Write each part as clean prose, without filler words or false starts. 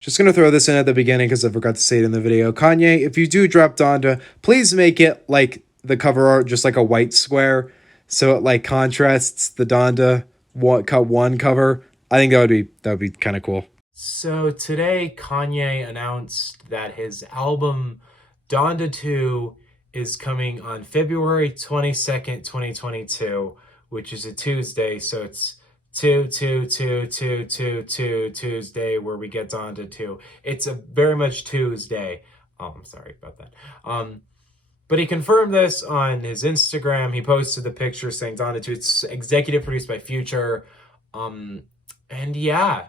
Just gonna throw this in at the beginning because I forgot to say it in the video. Kanye, if you do drop Donda, please make it like the cover art, just like a white square, so it like contrasts the Donda one cover. I think that would be kind of cool. So today, Kanye announced that his album Donda 2 is coming on February 22nd, 2022, which is a Tuesday. So it's 2 Tuesday where we get Donda 2. It's a very much Tuesday. Oh, I'm sorry about that. But he confirmed this on his Instagram. He posted the picture saying Donda 2. It's executive produced by Future. And yeah,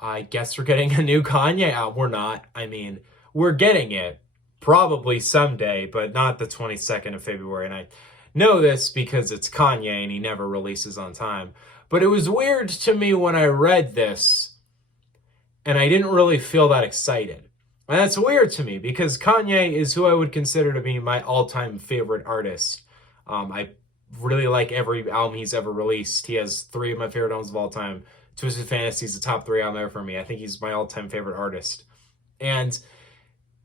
I guess we're getting a new Kanye album. We're not. I mean, we're getting it probably someday, but not the 22nd of February. And I know this because it's Kanye and he never releases on time. But it was weird to me when I read this and I didn't really feel that excited. And that's weird to me because Kanye is who I would consider to be my all-time favorite artist. I really like every album he's ever released. He has three of my favorite albums of all time. Twisted Fantasy is the top three album ever for me. I think he's my all-time favorite artist. And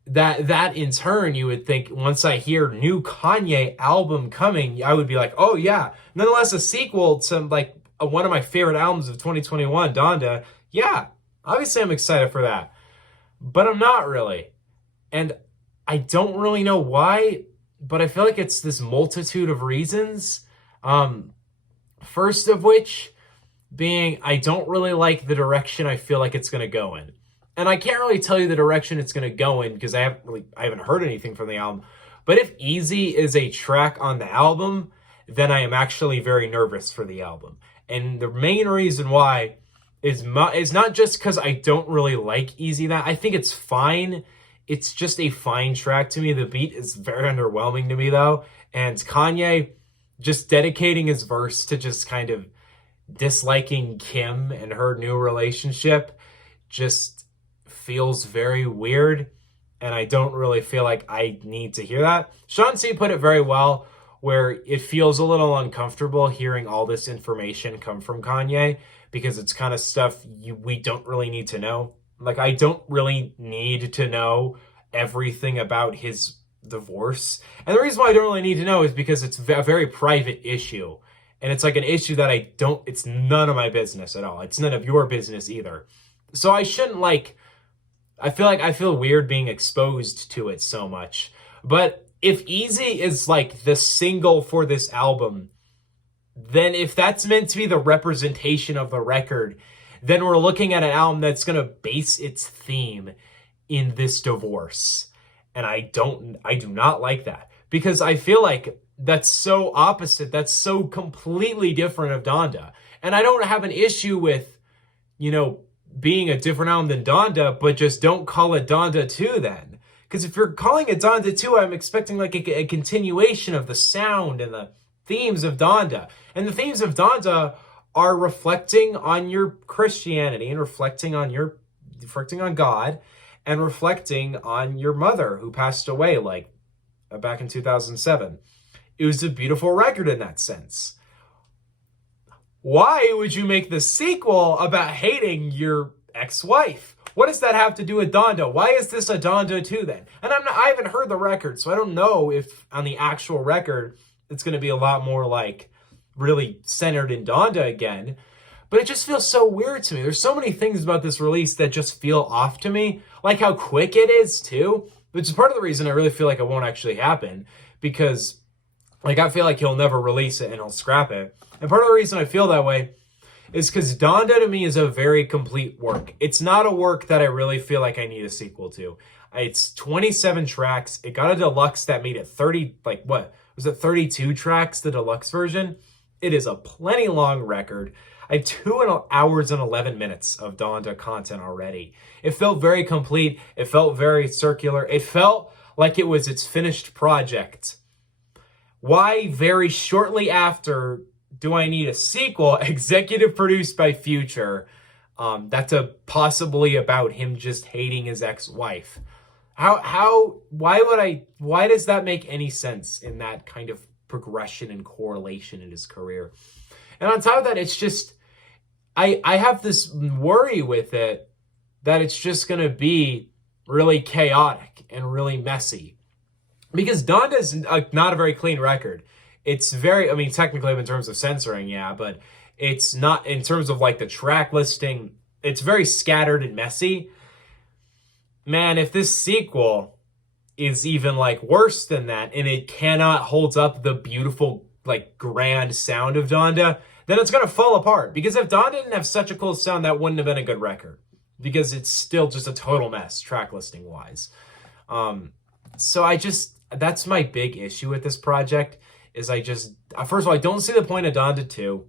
that in turn, you would think once I hear new Kanye album coming, I would be like, oh yeah. Nonetheless, a sequel to like one of my favorite albums of 2021, Donda. Yeah, obviously I'm excited for that. But I'm not really. And I don't really know why, but I feel like it's this multitude of reasons. First of which being I don't really like the direction I feel like it's going to go in. And I can't really tell you the direction it's going to go in because I haven't heard anything from the album. But if Easy is a track on the album, then I am actually very nervous for the album. And the main reason why is not just because I don't really like Easy that. I think it's fine. It's just a fine track to me. The beat is very underwhelming to me though. And Kanye just dedicating his verse to just kind of disliking Kim and her new relationship just feels very weird. And I don't really feel like I need to hear that. Sean C put it very well where it feels a little uncomfortable hearing all this information come from Kanye because it's kind of stuff we don't really need to know. Like, I don't really need to know everything about his divorce. And the reason why I don't really need to know is because it's a very private issue. And it's like an issue that it's none of my business at all. It's none of your business either. So I shouldn't I feel weird being exposed to it so much. But if Easy is like the single for this album, then if that's meant to be the representation of the record, then we're looking at an album that's going to base its theme in this divorce. And I do not like that because I feel like that's so opposite. That's so completely different of Donda. And I don't have an issue with, being a different album than Donda, but just don't call it Donda 2 then. Because if you're calling it Donda 2, I'm expecting like a continuation of the sound and the themes of Donda. And the themes of Donda are reflecting on your Christianity and reflecting on God and reflecting on your mother who passed away back in 2007. It was a beautiful record in that sense. Why would you make the sequel about hating your ex-wife? What does that have to do with Donda? Why is this a Donda 2 then? And I haven't heard the record, so I don't know if on the actual record it's going to be a lot more really centered in Donda again. But it just feels so weird to me. There's so many things about this release that just feel off to me. Like how quick it is too, which is part of the reason I really feel like it won't actually happen. Because I feel like he'll never release it and he'll scrap it. And part of the reason I feel that way is because Donda to me is a very complete work. It's not a work that I really feel like I need a sequel to. It's 27 tracks. It got a deluxe that made it 30, what? Was it 32 tracks, the deluxe version? It is a plenty long record. I have 2 hours and 11 minutes of Donda content already. It felt very complete. It felt very circular. It felt like it was its finished project. Why very shortly after do I need a sequel executive produced by Future that's possibly about him just hating his ex-wife? Why does that make any sense in that kind of progression and correlation in his career? And on top of that, it's just, I have this worry with it that it's just going to be really chaotic and really messy. Because Donda's not a very clean record. It's very, I mean, technically in terms of censoring, yeah, but it's not in terms of like the track listing. It's very scattered and messy. Man, if this sequel is even like worse than that and it cannot hold up the beautiful, like grand sound of Donda, then it's going to fall apart. Because if Donda didn't have such a cool sound, that wouldn't have been a good record. Because it's still just a total mess, track listing wise. So that's my big issue with this project is first of all, I don't see the point of Donda 2.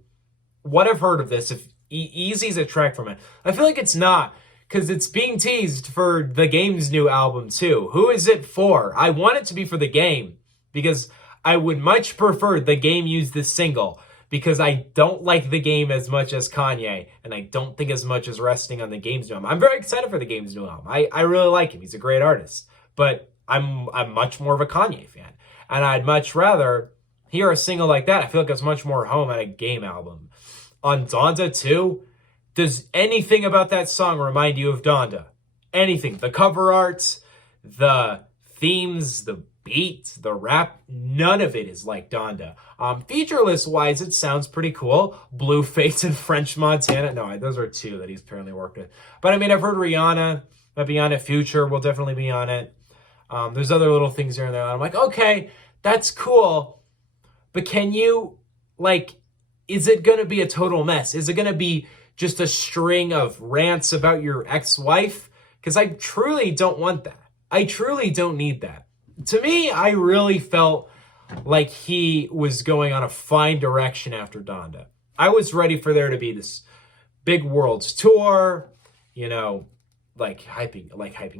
What I've heard of this, if Easy's a track from it, I feel like it's not, because it's being teased for the game's new album too. Who is it for? I want it to be for the game, because I would much prefer the game use this single, because I don't like the game as much as Kanye, and I don't think as much as resting on the game's new album. I'm very excited for the game's new album. I really like him. He's a great artist. But I'm much more of a Kanye fan. And I'd much rather hear a single like that. I feel like it's much more home at a game album. On Donda 2, does anything about that song remind you of Donda? Anything. The cover art, the themes, the beat, the rap, none of it is like Donda. Featureless wise, it sounds pretty cool. Blue Fates and French Montana. No, those are two that he's apparently worked with. But I mean, I've heard Rihanna might be on it. Future will definitely be on it. There's other little things here and there. I'm like, okay, that's cool. But can you, like, is it going to be a total mess? Is it going to be just a string of rants about your ex-wife? Because I truly don't want that. I truly don't need that. To me, I really felt like he was going on a fine direction after Donda. I was ready for there to be this big world's tour, you know, like hyping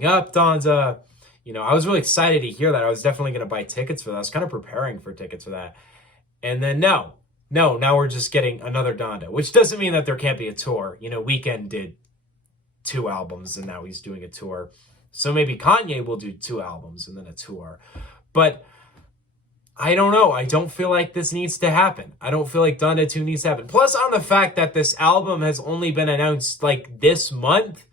up Donda. You know, I was really excited to hear that. I was definitely going to buy tickets for that. I was kind of preparing for tickets for that. And then now we're just getting another Donda, which doesn't mean that there can't be a tour. You know, Weeknd did 2 albums and now he's doing a tour. So maybe Kanye will do 2 albums and then a tour. But I don't know. I don't feel like this needs to happen. I don't feel like Donda 2 needs to happen. Plus, on the fact that this album has only been announced like this month,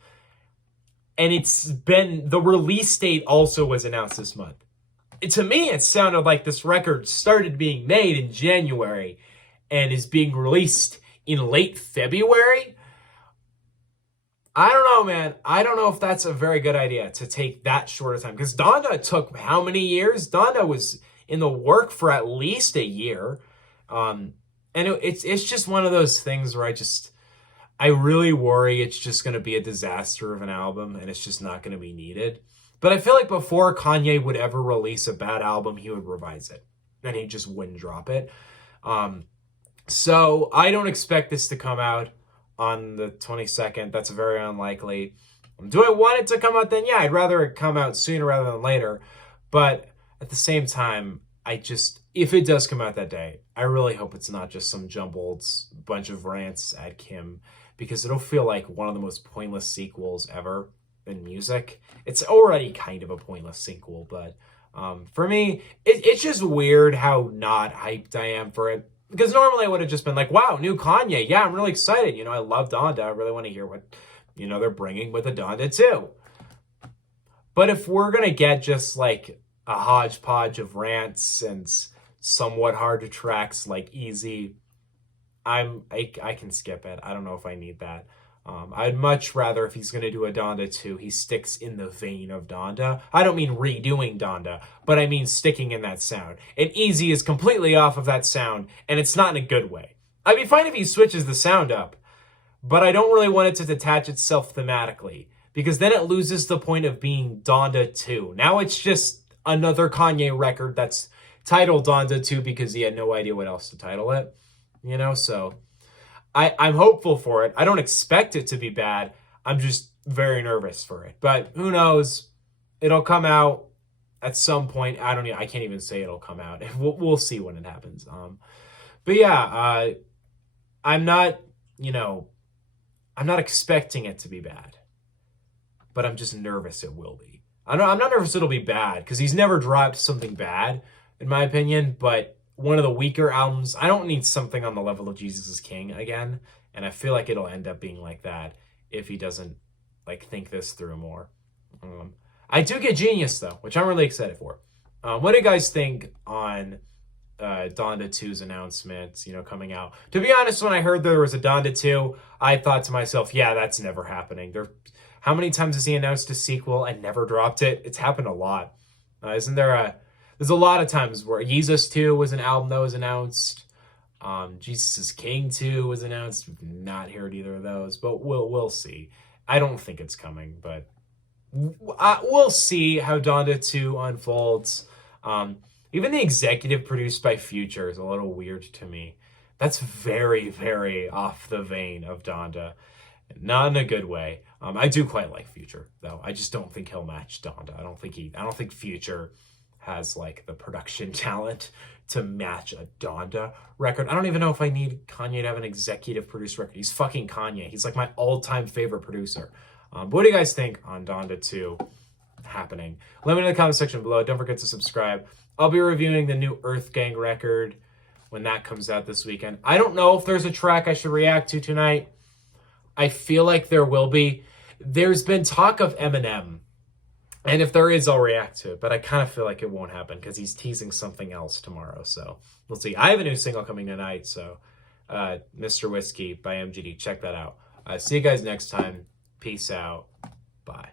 and the release date also was announced this month. To me, it sounded like this record started being made in January and is being released in late February. I don't know, man. I don't know if that's a very good idea to take that short of time. Because Donda took how many years? Donda was in the work for at least a year. And it's just one of those things where I really worry it's just going to be a disaster of an album and it's just not going to be needed. But I feel like before Kanye would ever release a bad album, he would revise it. And he just wouldn't drop it. So I don't expect this to come out on the 22nd. That's very unlikely. Do I want it to come out then? Yeah, I'd rather it come out sooner rather than later. But at the same time, if it does come out that day, I really hope it's not just some jumbled bunch of rants at Kim, because it'll feel like one of the most pointless sequels ever in music. It's already kind of a pointless sequel, but for me, it's just weird how not hyped I am for it. Because normally I would have just been like, wow, new Kanye. Yeah, I'm really excited. You know, I love Donda. I really want to hear what, you know, they're bringing with a Donda too. But if we're going to get just like a hodgepodge of rants and somewhat hard to tracks like Easy, I can skip it. I don't know if I need that. I'd much rather, if he's going to do a Donda 2, he sticks in the vein of Donda. I don't mean redoing Donda, but I mean sticking in that sound. And Easy is completely off of that sound, and it's not in a good way. I'd be fine if he switches the sound up, but I don't really want it to detach itself thematically, because then it loses the point of being Donda 2. Now it's just another Kanye record that's titled Donda 2 because he had no idea what else to title it. You know, so I'm hopeful for it. I don't expect it to be bad. I'm just very nervous for it. But who knows? It'll come out at some point. I can't even say it'll come out. We'll see when it happens. But yeah, I'm not expecting it to be bad. But I'm just nervous it will be. I'm not nervous it'll be bad, because he's never dropped something bad, in my opinion, but one of the weaker albums. I don't need something on the level of Jesus is King again, and I feel like it'll end up being like that if he doesn't like think this through more. I do get Genius though, which I'm really excited for. What do you guys think on Donda 2's announcements, coming out? To be honest, when I heard there was a Donda 2, I thought to myself, yeah, that's never happening. How many times has he announced a sequel and never dropped it? It's happened a lot. There's a lot of times where Jesus 2 was an album that was announced. Jesus is King 2 was announced. We've not heard either of those, but we'll see. I don't think it's coming, but we'll see how Donda 2 unfolds. Even the executive produced by Future is a little weird to me. That's very, very off the vein of Donda. Not in a good way. I do quite like Future, though. I just don't think he'll match Donda. I don't think Future has like the production talent to match a Donda record. I don't even know if I need Kanye to have an executive produced record. He's fucking Kanye. He's like my all-time favorite producer. But what do you guys think on Donda 2 happening? Let me know in the comment section below. Don't forget to subscribe. I'll be reviewing the new Earth Gang record when that comes out this weekend. I don't know if there's a track I should react to tonight. I feel like there will be. There's been talk of Eminem. And if there is, I'll react to it. But I kind of feel like it won't happen because he's teasing something else tomorrow. So we'll see. I have a new single coming tonight. So Mr. Whiskey by MGD. Check that out. See you guys next time. Peace out. Bye.